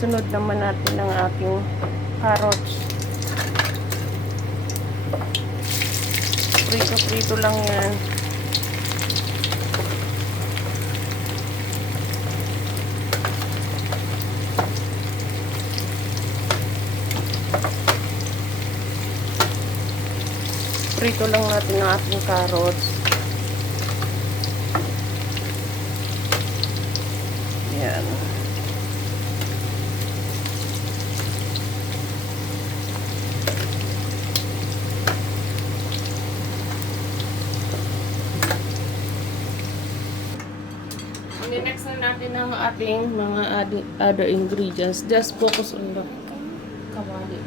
Isunod naman natin ang ating carrots. Prito-prito lang yan. Prito lang natin ang ating carrots. Yan. Next na natin ang ating mga other ingredients. Just focus on the kawali.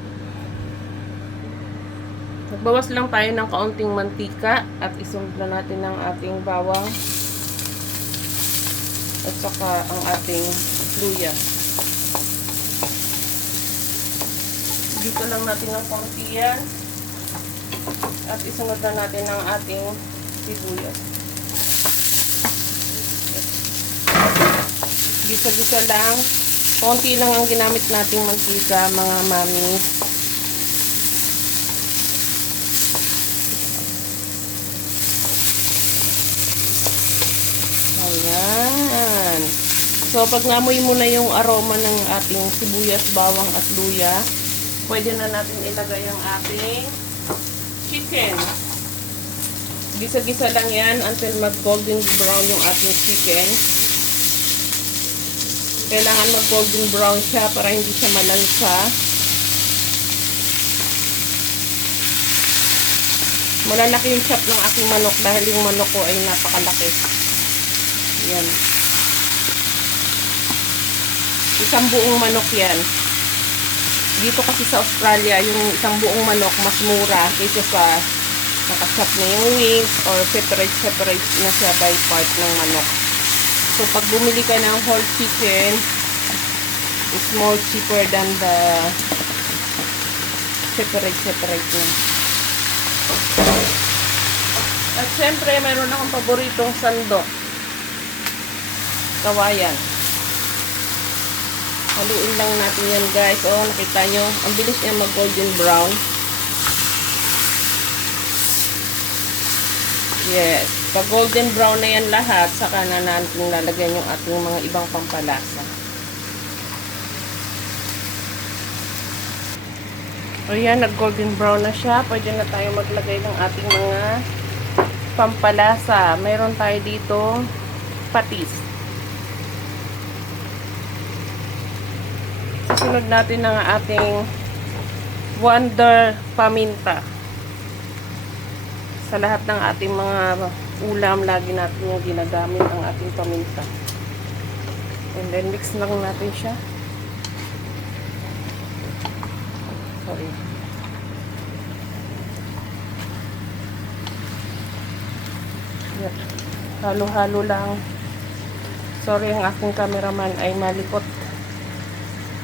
Magbawas lang tayo ng kaunting mantika at isunod na natin ang ating bawang at saka ang ating luya. Dito lang natin ang konti yan at isunod na natin ang ating sibuyas. Gisa-gisa lang. Konti lang ang ginamit nating mantika, mga mami. Ayan. So, pag namoy mo na yung aroma ng ating sibuyas, bawang at luya, pwede na natin ilagay ang ating chicken. Gisa-gisa lang yan until mag-golden brown yung ating chicken. Kailangan mag-golden brown siya para hindi siya malansa. Malalaki yung chop ng aking manok dahil yung manok ko ay napakalaki. Yan. Isang buong manok yan. Dito kasi sa Australia, yung isang buong manok mas mura kaysa sa nakachop na yung wings or separate na siya by part ng manok. So, pag bumili ka ng whole chicken, it's more cheaper than the separate na. At syempre, mayroon akong paboritong sandok. Kawayan. Haluin lang natin yan, guys. Oh, nakita nyo, ang bilis niya mag-golden brown. Yes. Pag golden brown na yan lahat, saka na natin lalagyan yung ating mga ibang pampalasa. O yan, nag-golden brown na siya. Pwede na tayo maglagay ng ating mga pampalasa. Mayroon tayo dito patis. Susunod natin ang ating wonder paminta. Sa lahat ng ating mga ulam, lagi natin yung ginagamit ang ating paminta. And then, mix lang natin siya. Sorry. Yan. Halo-halo lang. Sorry, ang aking cameraman ay malikot.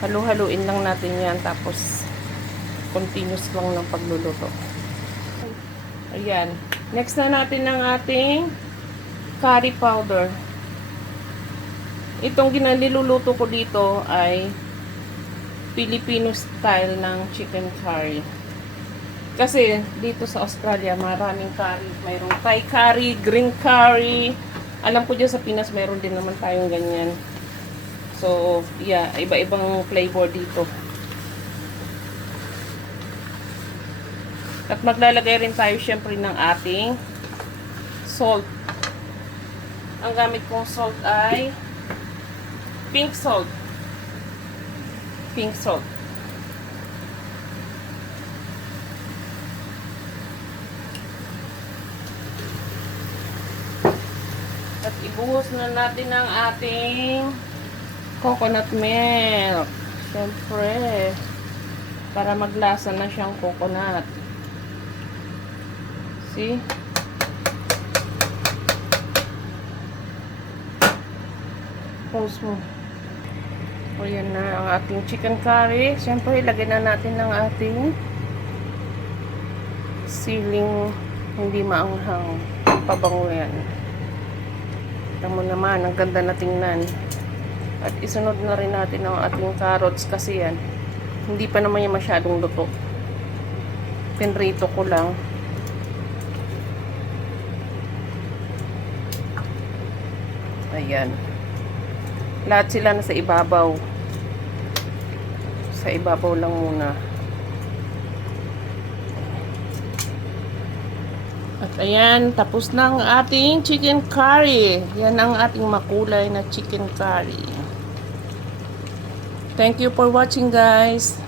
Halo-haluin lang natin yan. Tapos, continuous lang ng pagluluto. Ayan. Next na natin ang ating curry powder. Itong niluluto ko dito ay Filipino style ng chicken curry. Kasi dito sa Australia maraming curry. Mayroong Thai curry, green curry. Alam ko dyan sa Pinas mayroon din naman tayong ganyan. So, yeah, iba-ibang flavor dito. At maglalagay rin tayo syempre ng ating salt. Ang gamit kong salt ay pink salt. Pink salt. At ibuhos na natin ang ating coconut milk. Syempre, para maglasa na siyang coconut. See? Pause mo. O yan na ang ating chicken curry. Siyempre, ilagay na natin ang ating siling hindi maanghang. Pabango yan. Ito mo naman, ang ganda na tingnan. At isunod na rin natin ang ating carrots kasi yan. Hindi pa naman yan masyadong luto. Pinrito ko lang. Ayan. Lahat sila nasa ibabaw. Sa ibabaw lang muna. At ayan, tapos na ang ating chicken curry. Yan ang ating makulay na chicken curry. Thank you for watching, guys.